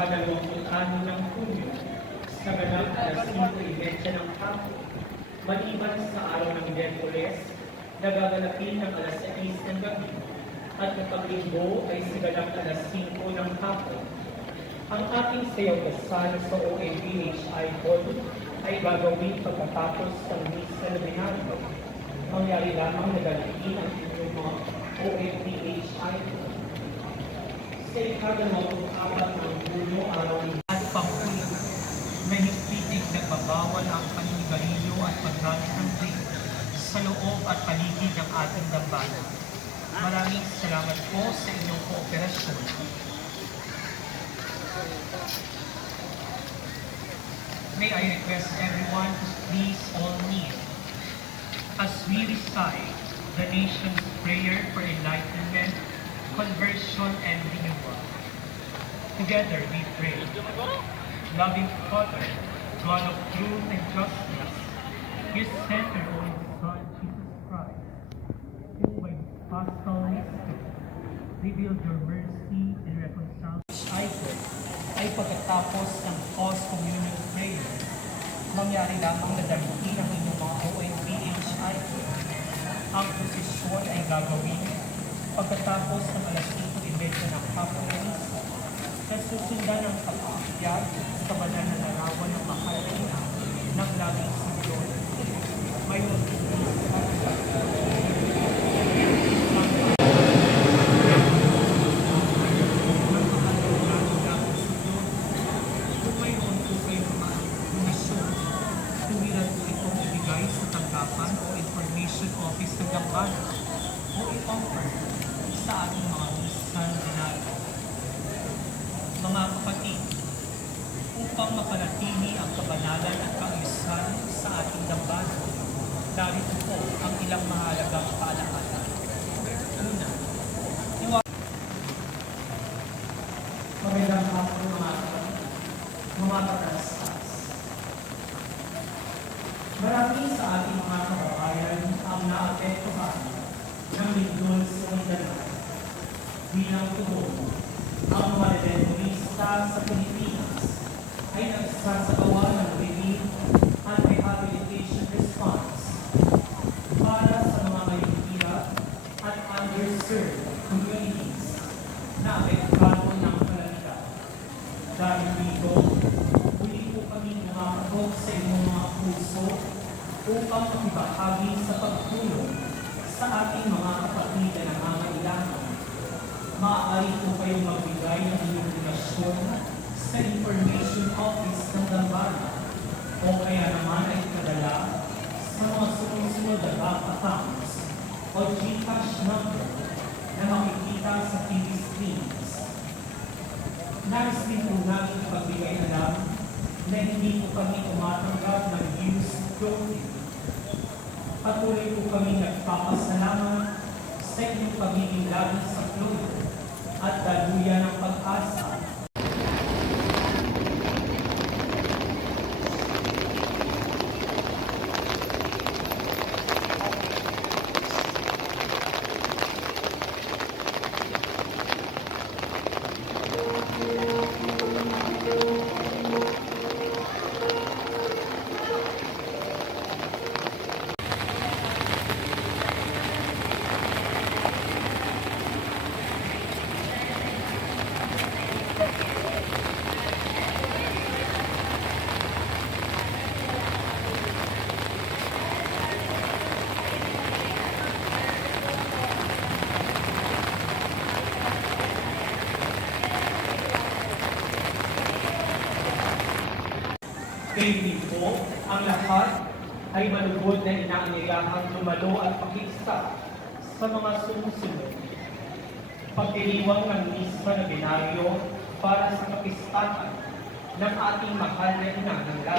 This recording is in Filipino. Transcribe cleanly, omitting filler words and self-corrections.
ika-26 ng Hunyo sa ganap alas 5:30 ng hapon, maliban sa araw ng Miyerkules na gaganapin ng alas 6 ng gabi at kapag linggo ay sa ganap alas 5 ng hapon. Ang ating sayaw dasal sa OABHI Hall ay gagawin pagkatapos ng misa na binaryo. Mangyari lamang na galitin ang inyong mga OABHI Hall. Sa ika-24 ng Hunyo, araw ng at panghuli, may higpitig nagbabawal ang paninigarilyo at paggamit ng drink sa loob at paligid ng ating dambana. Maraming salamat po sa inyong kooperasyon. May I request everyone to please all kneel as we recite the nation's prayer for enlightenment, conversion, and renewal. Together we pray. Loving Father, God of truth and justice, you sent your only Son, Jesus Christ, who by his paschal mystery revealed your mercy and reconciled Isaac ay pagkatapos ng post-communion prayer, mangyari lamang na dalitin ang inyong mga OABHI. Ang prosesyon ay gagawin pagkatapos ng alas 5:30 ng hapon na misa, na susundan ng pag-aakyat sa banal na larawan ng mahal na ina ng laging Siyon. Mayroon Information Office ng Dambana o i-offer sa ating mga misal dinari. Mga kapatid, upang mapanatili ang kabanalan at kaayusan sa ating dambana, narito po ang ilang mahalagang paalala. Una, magandang hapon mga kaprastas. Marami sa ating mga kababayan ang naapektuhan ng lindol sa Mindanao. Bilang tugon, ang mga redentorista sa Pilipinas ay nagsasagawa ng relief and rehabilitation response para sa mga mahihirap at underserved communities na apektado ng kalamidad. Dahil dito, muli po kami nakakabog sa inyong mga puso upang makibahagi sa pagtulong sa ating mga kapatid na nangangailangan. Maaari po kayong magbigay ng inyong donasyon sa Information Office ng Dambana o kaya naman ay padala sa mga sumusunod na bank accounts o GCash number na makikita sa TV screens. Nais din po namin ipagbigay alam na hindi po kami tumatanggap ng used clothing. Patuloy po kami nagpapasalamat sa inyong pagiging lagi sa clothing at daluyan ng pag-asa. Kaya po, ang lahat ay malugod na inaanyayahan lumalo at pakisa sa mga sumusunod. Pagdiriwang ng misa na binaryo para sa kapistahan ng ating mahal na ina ng lahat.